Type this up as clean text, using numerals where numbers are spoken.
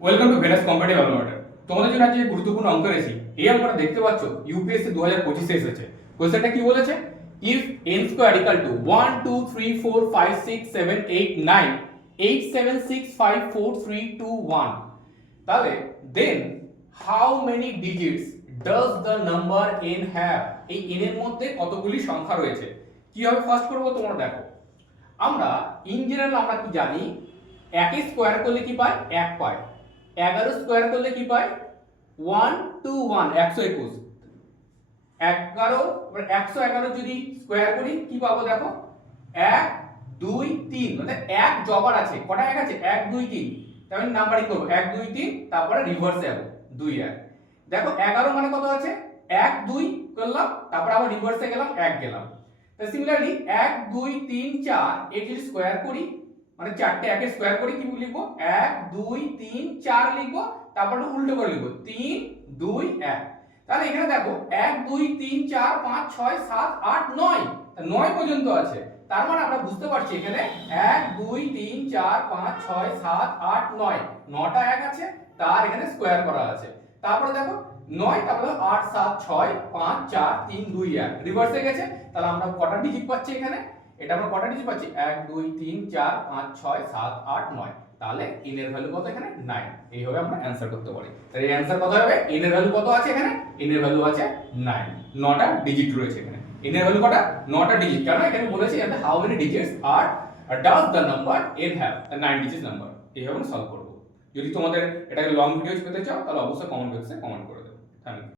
Welcome to Venus competitive alma mater. তোমাদের জন্য আজকে গুরুত্বপূর্ণ অঙ্ক রয়েছে। এই অঙ্কটা দেখতে পাচ্ছ ইউপিএসসি 2025 এ এসেছে। কোশ্চেনটা কি বলেছে? If n square equal to 1 2 3 4 5 6 7 8 9 8 7 6 5 4 3 2 1, তাহলে then how many digits does the number n have? এই n এর মধ্যে কতগুলি সংখ্যা রয়েছে। কিভাবে ফার্স্ট করব তোমরা দেখো। আমরা ইন জেনারেল আমরা কি জানি, 1 স্কয়ার করলে কি পাই? 1 পাই। 11 স্কয়ার করলে কি পাই? 1 2 1 121। 11 111 যদি স্কয়ার করি কি পাবো দেখো? 1 2 3, মানে 1 জবার আছে। কটা 1 আছে? 1 2 3। তাহলে নাম্বারিং করব 1 2 3, তারপরে রিভার্সে যাব 2 1। দেখো 11 মানে কত আছে? 1 2 করলাম, তারপর আবার রিভার্সে গেলাম 1 গেলাম। তো সিমিলারলি 1 2 3 4 এর যদি স্কয়ার করি, মানে চারটে 1 এর স্কয়ার করি কি লিখবো? 1 2 3 4 লিখবো, তারপর উল্টো করে লিখবো 3 2 1। তাহলে এখানে দেখো 1 2 3 4 5 6 7 8 9, 9 পর্যন্ত আছে। তার মানে আমরা বুঝতে পারছি এখানে 1 2 3 4 5 6 7 8 9, 9টা 1 আছে, তার এখানে স্কয়ার করা আছে। তারপরে দেখো 9, তারপরে 8 7 6 5 4 3 2 1 রিভার্সে গেছে। তাহলে আমরা কটা ডিজিট পাচ্ছি এখানে? এটা আমরা কটা ডিজিট পাচ্ছি? 1 2 3 4 5 6 7 8 9। তাহলে n এর ভ্যালু কত এখানে? 9। এইভাবে আমরা অ্যানসার করতে পারি। তাহলে এই অ্যানসার কত হবে? n এর ভ্যালু কত আছে এখানে? n এর ভ্যালু আছে 9। 9টা ডিজিট রয়েছে এখানে। n এর ভ্যালু কটা? 9টা ডিজিট। কারণ এখানে বলেছে এতে হাউ মেনি ডিজিটস আর does the number n have, 9 digit number. এইভাবে আমরা সলভ করব। যদি তোমাদের এটাকে লং ভিডিওস পেতে চাও তাহলে অবশ্যই কমেন্ট বক্সে কমেন্ট করে দেবে। Thank you.